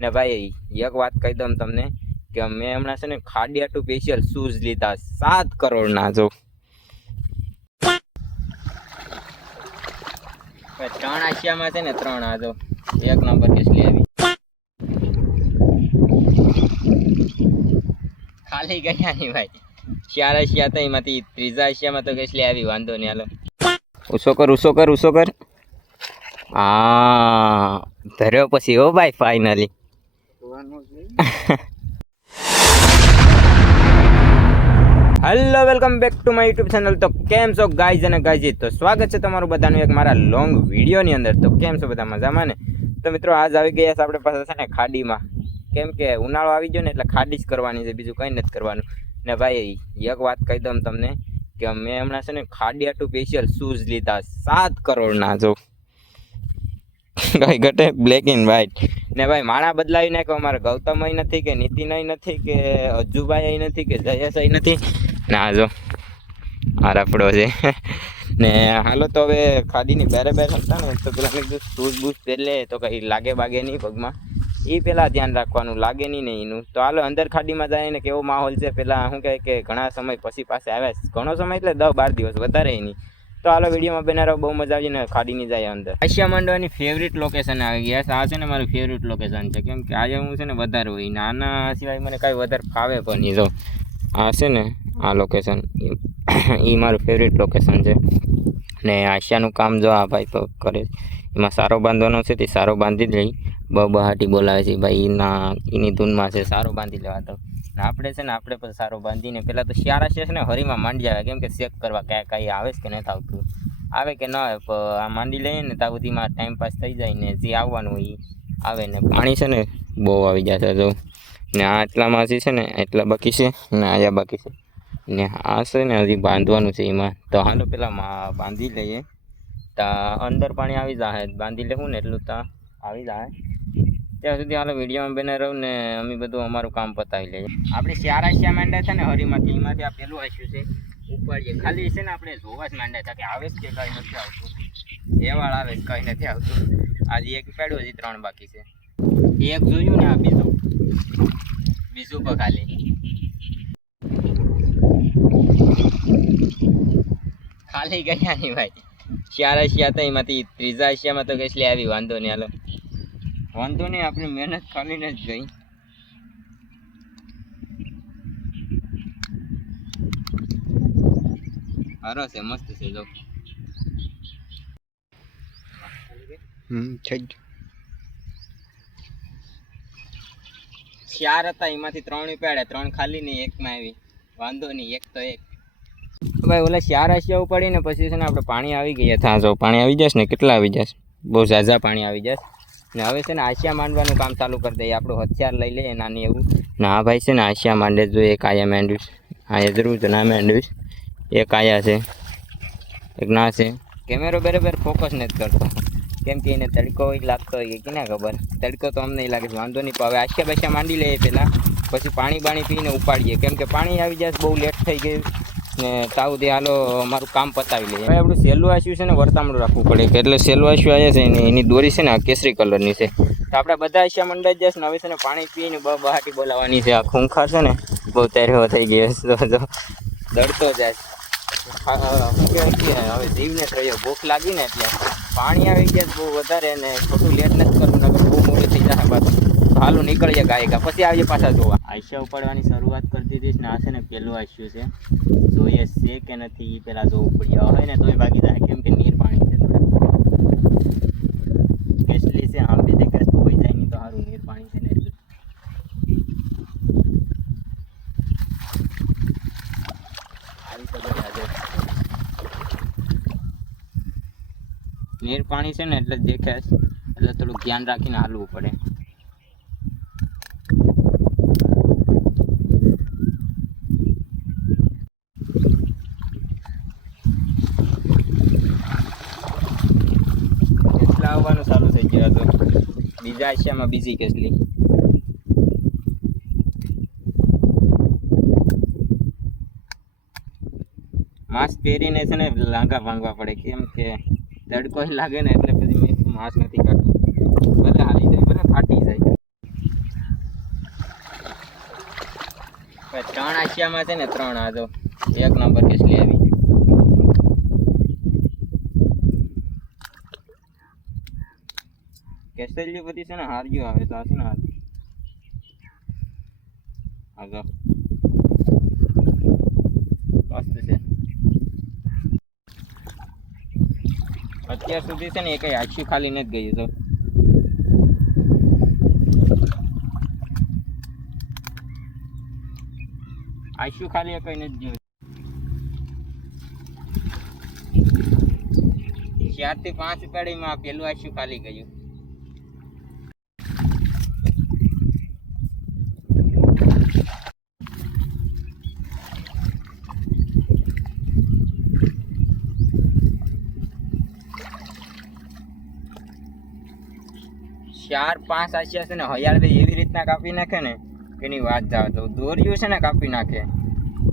ને ભાઈ એક વાત કહી દઉં તમને કે મેં હમણાં છે ને ખાડિયા ટુ સ્પેશિયલ શૂઝ લીધા 7 કરોડના. જો ત્રણ આશિયામાં છે ને 3 આ જો 1 નંબર કેસલી આવી ખાલી ગયા નહીં ભાઈ. 4 આશિયા હતા એમાંથી ત્રીજા આશિયામાં તો કેસલી આવી. વાંધો નહીં, હાલો ઉસો કર. હા ધર્યો પછી હો ભાઈ finally. Hello welcome back to my YouTube channel. તો કેમ છો ગાઈઝ અને ગાઈઝી? તો સ્વાગત છે તમારું બધાનું એક મારા લોંગ વિડીયોની અંદર. તો કેમ છો બધા, મજામાં ને? તો મિત્રો આજ આવી ગયા છે આપણે પાસે છે ને ખાડીમાં. કેમ કે ઉનાળો આવી ગયો ને એટલે ખાડી જ કરવાની છે, બીજું કંઈ નથી કરવાનું. ને ભાઈ એક વાત કહી દઉં તમને કે મેં હમણાં છે ને ખાડિયા ટુ સ્પેશિયલ શૂઝ લીધા 7 કરોડના. જો કઈ ઘટે, બ્લેક એન્ડ વ્હાઈટ. ને ભાઈ માણા બદલાવી નાખ્યો. અમારે ગૌતમય નથી કે નીતિનય નથી કે અજુભાઈ નથી કે જયેશય નથી. ના જો આ રફડો છે. ને હાલો તો હવે ખાદીની બેરે હતા ને તો પેલા શૂઝ બૂઝ પહેલે તો કંઈ લાગે બાગે નહીં પગમાં, એ પહેલાં ધ્યાન રાખવાનું, લાગે નહીં ને એનું. તો હાલો અંદર ખાડીમાં જાય ને કેવો માહોલ છે. પહેલાં શું કહે કે ઘણા સમય પછી પાસે આવ્યા, ઘણો સમય એટલે 10-12 દિવસ, વધારે નહીં. તો હાલો વિડીયોમાં બનાવો, બહુ મજા આવી ને ખાડીની જાય અંદર. આશિયા માંડવાની ફેવરિટ લોકેશન આવી ગયા છે. આ છે ને મારું ફેવરિટ લોકેશન છે, કેમ કે આજે હું છે ને વધારે હોય ને આના સિવાય મને કાંઈ વધારે ફાવે પણ નહીં. જો આ છે ને આ લોકેશન, એ મારું ફેવરિટ લોકેશન છે. ને આશિયાનું કામ જો આ ભાઈ તો કરે, એમાં સારો બાંધવાનો છે તે સારો બાંધી જ રહી. બહાટી બોલાવે છે ભાઈ, એની ધૂનમાં છે સારો બાંધી લેવા. તો આપણે છે ને આપણે પણ સારો બાંધીને પહેલાં તો શિયાળા છે ને હરીમાં માંડી આવે, કેમ કે ચેક કરવા કાંઈ આવે છે કે નથી આવતું, આવે કે ન આવે. આ માંડી લઈએ ને ત્યાં સુધીમાં ટાઈમ પાસ થઈ જાય ને જે આવવાનું હોય એ આવે. ને પાણી છે ને બહુ આવી જાય છે. જો ને આ એટલામાં હજી છે ને એટલા બાકી છે ને આયા બાકી છે ને આ છે ને હજી બાંધવાનું છે એમાં. તો હાલો પહેલાં બાંધી લઈએ, ત્યાં અંદર પાણી આવી જાય, બાંધી લેવું ને એટલું ત્યાં આવી જાય. ત્યાં સુધી હાલો વિડીયોમાં બને રહું ને અમે બધું અમારું કામ પતાવી લઈએ. આપણે 4 આશિયા માંડ્યા છે ને હરીમાંથી, એમાંથી આ પહેલું આશ્યું છે ઉપાડીએ. ખાલી છે ને આપણે જોવા જ માંડ્યા હતા કે આવે જ કે કંઈ નથી આવતું, એવાળ આવે જ કંઈ નથી આવતું. આજે એક ઉપાડ્યું, હજી 3 બાકી છે. એક જોયું ને આ બીજું પણ ખાલી. ખાલી ગયા નહીં ભાઈ. 4 આશિયા હતા એમાંથી ત્રીજા આશિયામાં તો કેસલી આવી. વાંધો નહીં, હાલો વાંધો નહીં, આપણી મહેનત ખાલીને જ ગઈ. સારો છે, મસ્ત છે. જો થઈ ગયું. 4 હતા એમાંથી 3 ઉપાડ્યા, 3 ખાલી નહીં, એકમાં આવી. વાંધો નહીં, એક તો એક. ભાઈ ઓલા 4 આશિયા ઉપાડીને પછી છે ને આપણે પાણી આવી ગયા હતા. જો પાણી આવી જશે ને, કેટલા આવી જશે, બહુ ઝાઝા પાણી આવી જશે. ને હવે છે ને આશિયા માંડવાનું કામ ચાલુ કરી દઈએ. આપણું હથિયાર લઈ લઈએ નાની એવું. ને આ ભાઈ છે ને આશિયા માંડે. જો એક આયા માંડ્યું, આયા જરૂર તો ના માંડ્યું, એક આયા છે, એક ના છે. કેમેરો બરાબર ફોકસ નથી કરતો, કેમ કે એને તડકો લાગતો હોય કે ના ખબર. તડકો તો અમને નહીં લાગે, વાંધો નહીં. પણ હવે આશિયા બાશિયા માંડી લઈએ પહેલાં, પછી પાણી પીને ઉપાડીએ, કેમ કે પાણી આવી જાય બહુ લેટ થઈ ગયું ને. તાવથી હાલો મારું કામ પતાવી લઈએ. ભાઈ આપણું સહેલું આશ્યું છે ને વર્તામણું રાખવું પડે, કે એટલે સહેલું આશ્યું આવ્યા છે ને એની દોરી છે ને આ કેસરી કલરની છે. તો આપણે બધા આશિયા મંડાઈ જશે ને હવે છે ને પાણી પીને બહાટી બોલાવવાની છે. આ ખૂંખાર છે ને બહુ તૈયાર થઈ ગયો, તો દડતો જાય. હવે જીવને થયો, ભૂખ લાગી ને એટલે પાણી આવી ગયા બહુ વધારે ને ખોટું લેટ નથી કરવું, નકર બહુ મોડું થઈ જાય પાછું. હાલું નીકળીએ ગાયકા, પછી આવીએ પાછા જોવા. આશિયા ઉપાડવાની શરૂઆત કરી દીધી ને આ છે ને પહેલું આશ્યું છે. જોઈએ છે કે નથી એ પહેલાં જોવું પડ્યા હોય ને તોય ભાગી જાય, કેમ કે નીર પાણી છે. કેસલી છે આમ બી કેસ તો હોય જાય નહીં તો સારું, નીર પાણી છે ને એટલે. આવી તો નીર પાણી છે ને એટલે દેખાય, એટલે થોડુંક ધ્યાન રાખીને હાલવું પડે. આવવાનું ચાલુ થઈ ગયું હતું બીજા આશિયામાં બીજી કેસલી. માસ્ક પહેરીને છે ને લાંઘા ભાંગવા પડે, કેમ કે તડકો લાગે ને એટલે પછી મેં માસ્ક નથી કાઢતું, બધા હાલી જાય, બધા ફાટી જાય. ત્રણ આશિયામાં છે ને ત્રણ આ જો એક નંબર કેસલી આવી કેસલી બધી છે ને હાર્યું આવે તો આ છે ને આ જો મસ્ત છે અત્યાર સુધી છે ને એ કઈ આશિયું ખાલી નથી ગયું તો આશિયું ખાલી એ કઈ નથી ગયું 4 થી 5 પેઢીમાં પેલું આશિયું ખાલી ગયું ચાર પાંચ આશિયા છે ને હયાળ એવી રીતના કાપી નાખે ને એની વાત જાવ તો દોર્યું છે ને કાપી નાખે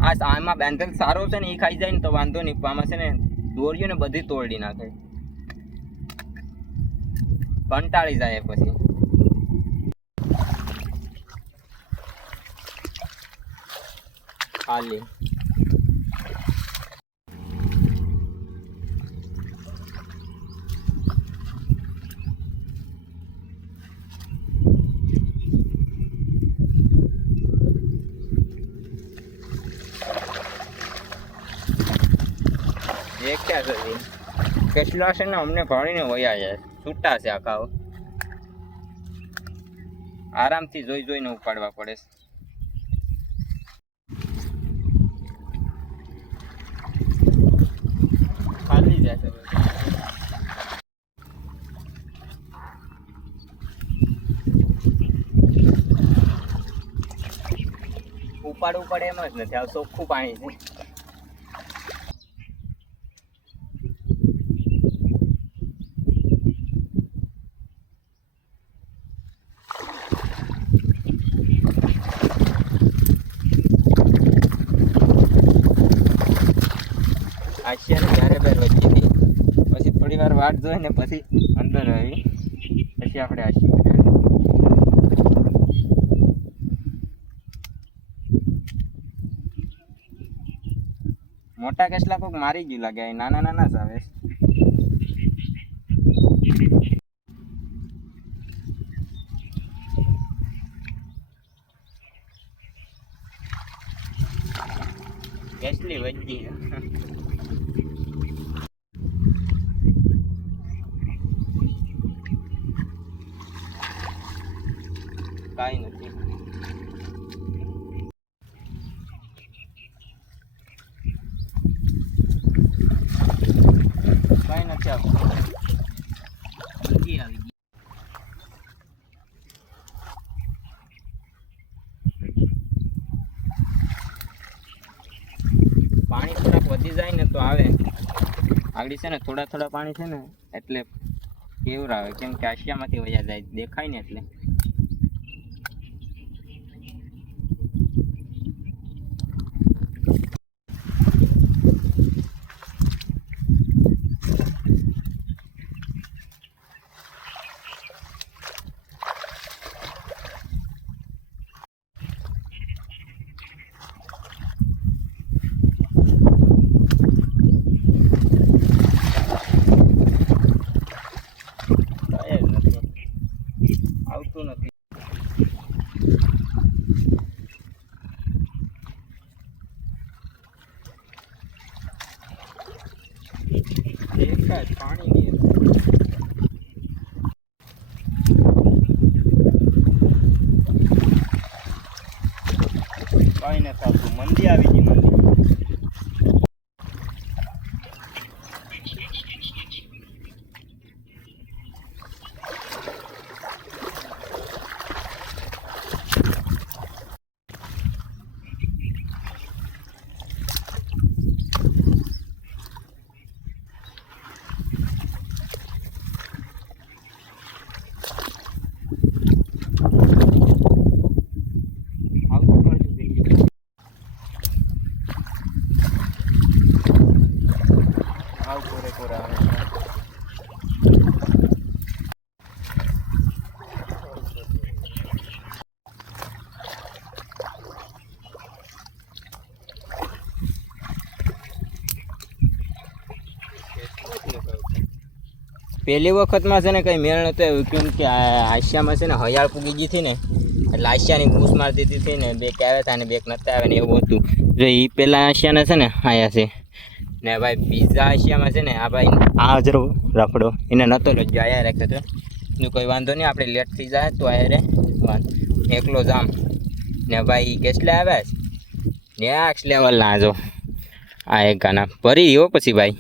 આમાં બેન્ડલ સારો છે ને એ ખાઈ જાય ને તો વાંધો નહીં આમાં છે ને દોર્યું ને બધી તોડી નાખે કંટાળી જાય પછી ખાલી એક ક્યાં સુધી કેટલા છે ને અમને ભણીને વયા જાય છૂટા છે આખા આરામથી જોઈ જોઈને ઉપાડવા પડે ખાલી જશે ઉપાડવું પડે એમ જ નથી આ ચોખ્ખું પાણી છે આશિયાને જ્યારે બેર વચ્ચે હતી પછી થોડી વાર વાટ જોઈ ને પછી અંદર આવી પછી આપણે આશિયા મોટા કેટલા કોક મારી ગયું લાગે નાના નાના જ આવે કેટલી વચ્ચી કાઈ નથી કાઈ નથી આવતું આવી પાણી થોડાક વધી જાય ને તો આવે આગળ છે ને થોડા થોડા પાણી છે ને એટલે કેવું આવે કેમ કે આશિયામાંથી વયા જાય દેખાય ને એટલે આવતું નથી દેખાય પાણી નહીં કઈ નથી આવતું મંદી આવી ગઈ મંદી પહેલી વખતમાં છે ને કંઈ મેળ નહોતો આવ્યો, કેમ કે આશિયામાં છે ને હયાળ પૂગી ગઈ હતી ને, એટલે આશિયાની ઘૂસ મારી દીધી હતી ને, બે આવ્યા હતા ને બે નહોતા આવ્યા ને એવું હતું. જો એ પહેલાં આશિયાના છે ને આયા છે ને ભાઈ, બીજા આશિયામાં છે ને આ ભાઈ આ જરો રફડો એને નહોતો લજ્જો, આયા રાખ્યો હતો. જો કોઈ વાંધો નહીં, આપણે લેટ થઈ જાય તો આયા રે એકલો જામ ને ભાઈ કેટલા આવ્યા છે નેક્સ્ટ લેવલના. જો આ એક ગાના ભરી હો પછી ભાઈ,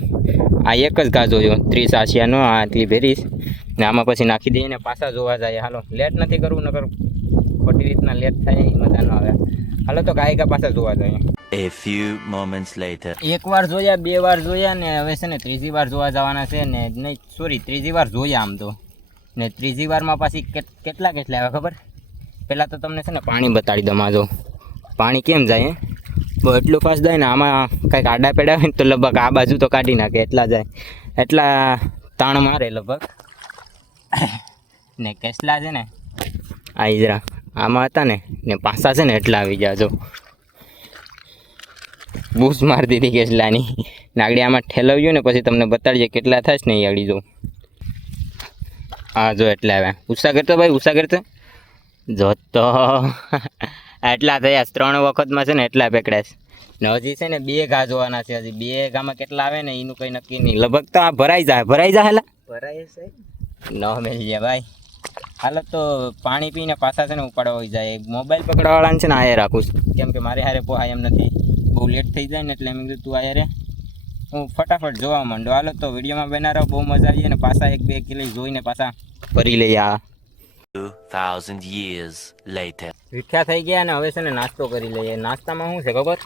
આ એક જ ગા જોયો 30 આશિયાનો, આ આટલી ભેરીશ ને આમાં પછી નાખી દઈએ ને પાછા જોવા જાય. હાલો લેટ નથી કરવું, નકર ખોટી રીતના લેટ થાય એ મજા ન આવે. હાલો તો ગાયકા પાછા જોવા જાય. A few moments later. એક વાર જોયા, બે વાર જોયા ને હવે છે ને ત્રીજી વાર જોવા જવાના છે ને, નહીં સોરી ત્રીજી વાર જોયા આમ તો, ને ત્રીજી વારમાં પાછી કેટલા આવે ખબર? પહેલાં તો તમને છે ને પાણી બતાડી દઉં. જો પાણી કેમ જાય બહુ એટલું ફાસ્ટ જાય ને, આમાં કંઈક આડા પેડા હોય ને તો લગભગ આ બાજુ તો કાઢી નાખે, એટલા જાય, એટલા તાણ મારે લગભગ. ને કેટલા છે ને આ ઈજરા આમાં હતા ને પાછા છે ને એટલા આવી ગયા. જો બૂસ મારી દીધી કેટલાની નાગડી, આમાં ઠેલવ્યું ને પછી તમને બતાડીએ કેટલા થાય ને એ અડી. જો હા જો એટલા આવ્યા. ઉષા કરતો ભાઈ, ઉષા કરતો જો તો એટલા થયા 3 વખતમાં છે ને એટલા પકડ્યા ને. હજી છે ને 2 ઘા જોવાના છે, હજી 2 ઘામાં કેટલા આવે ને એનું કંઈ નક્કી નહીં. લગભગ તો આ ભરાઈ જાય હેલા ભરાય છે ન મેલી જાય ભાઈ. હાલો તો પાણી પીને પાછા છે ને ઉપાડવા હોઈ જાય. મોબાઈલ પકડવાવાળાને છે ને આયે રાખું છું, કેમ કે મારે હારે પોહાય એમ નથી, બહુ લેટ થઈ જાય ને, એટલે મેં કીધું તું આયે રે, હું ફટાફટ જોવા માંડો. હાલો તો વિડીયોમાં બના રહો, બહુ મજા આવી ને પાછા 1-2 કિલો જોઈને પાછા ભરી લઈએ. આ 2000 years later. વીઠ્યા થઈ ગયા ને હવે છે ને નાસ્તો કરી લઈએ. નાસ્તામાં શું છે ખબર?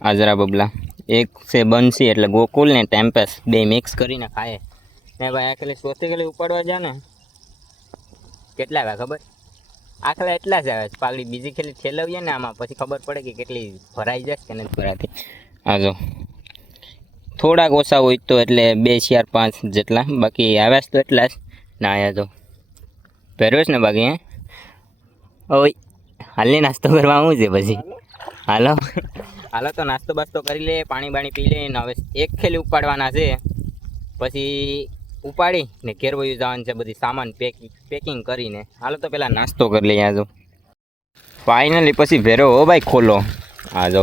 આ જરા બબલા, એક છે બંસી એટલે ગોકુલ ને ટેમ્પેસ, 2 મિક્સ કરીને ખાય ને ભાઈ. આખલે સોથી ગલી ઉપાડવા જા ને કેટલા આવ્યા ખબર? આખલા એટલા જ આવે છે. પાગડી બીજી ખેલી ઠેલવીએ ને આમાં પછી ખબર પડે કે કેટલી ભરાઈ જાય કે નથી ભરાતી. આ જો થોડાક ઓછા હોય તો એટલે 2, 4, 5 જેટલા, બાકી આવ્યા તો એટલા જ ના. આવ્યા તો પહેર્યો છે ને બાકી ઓય હાલની નાસ્તો કરવા આવું છે પછી. હાલો તો નાસ્તો બાસ્તો કરી લે, પાણી બાણી પી લે ને હવે 1 ખેલી ઉપાડવાના છે, પછી ઉપાડી ને ઘેર વયું જવાનું છે બધી સામાન પેકિંગ કરીને. હાલો તો પહેલાં નાસ્તો કરી લઈએ. આ જો ફાઇનલી પછી ભેરો હો ભાઈ ખોલો. આ જો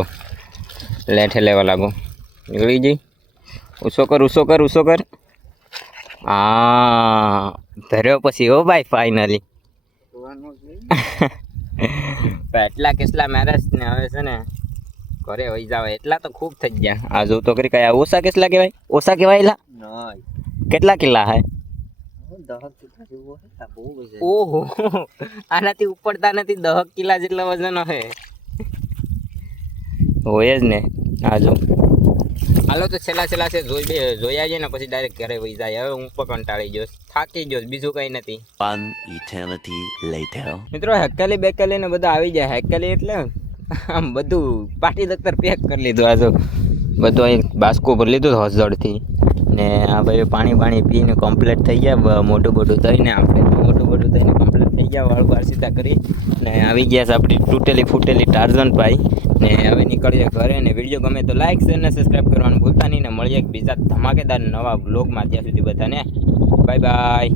લેઠે લેવા લાગો, નીકળી જઈ. ઉસો કર. હા ભર્યો પછી હો ભાઈ ફાઇનલી. એટલા કેટલા મેરેજ ને હવે છે ને ઘરે વહી જાવ, એટલા તો ખૂબ થઈ ગયા. આ જો તો કરી કયા ઓછા કેટલા કહેવાય? ઓછા કહેવાય કેટલા કિલ્લા હે? ઓહો આનાથી ઉપડતા નથી, 10 કિલા જેટલા વજન હે હોય જ ને. આ જો હાલો તો છેલ્લા છે જોઈ આવીએ ને પછી ડાયરેક્ટ ઘરે વહી જાય. હવે હું પણ કંટાળી ગયો, થાકી ગયો, બીજું કંઈ નથી. One eternity later. મિત્રો હેકલી બેકલી ને બધા આવી જાય. હેકલી એટલે આમ બધું પાટી દફતર પેક કરી લીધું. આ જો બધું અહીં બાસ્કો પર લીધું હસદડથી ને આ ભાઈ પાણી પીને કમ્પ્લીટ થઈ ગયા. મોટું થઈને આપણે મોટું થઈને કમ્પ્લીટ થઈ ગયા. વાળ બાર સીધા કરી ને આવી ગયા છે આપણી તૂટેલી ફૂટેલી ટાર્ઝન ભાઈ ને. હવે નીકળીએ ઘરે ને. વિડીયો ગમે તો લાઈક શેર ને સબસ્ક્રાઈબ કરવાનું ભૂલતા નહીં ને. મળીએ એક બીજા ધમાકેદાર નવા બ્લોગમાં. ત્યાં સુધી બધાને બાય બાય.